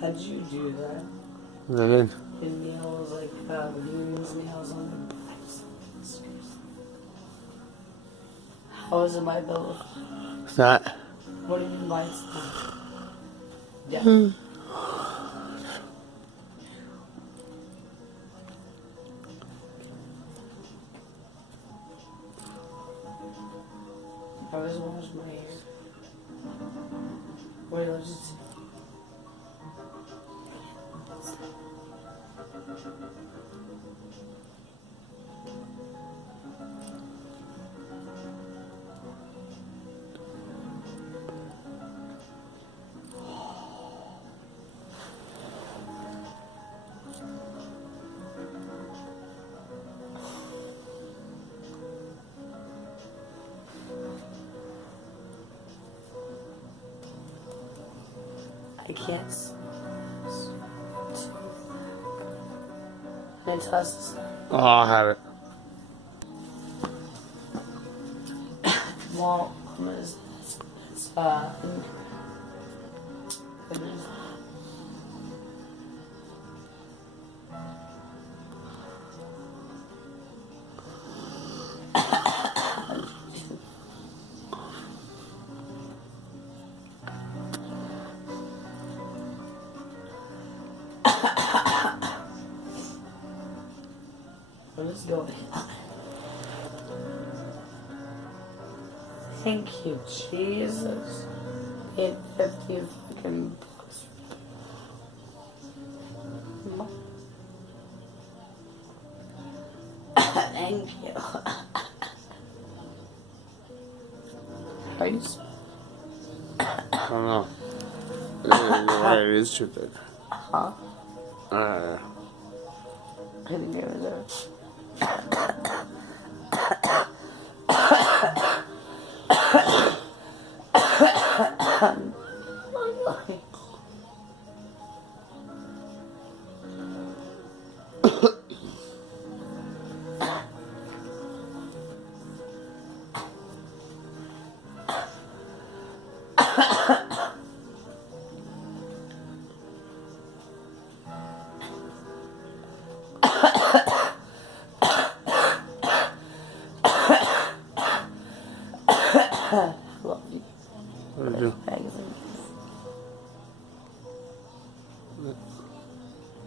How'd you do that? I did. Your nails, like, Newman's nails on them. How is it my bill? It's not. What do you mean by it's not? Yeah. I always wash my hair. Wait, let's just see. I can't. And it has Oh, I'll have it. well, it's what is going on? Thank you, Jesus. 850 fucking bucks. Thank you. How you spell? I don't know. It is too big. Huh? Uh, I think it was there. Love you. what do you do? Magazines.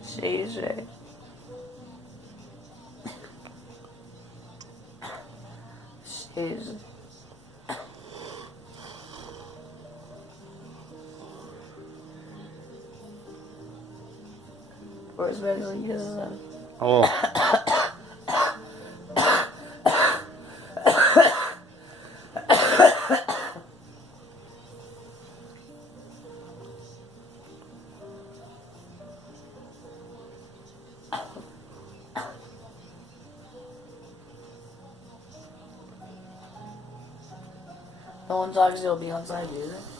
Shay Shay. Shay Shay. Where's magazine kisses at? Oh. No one talks, you'll be outside, do they?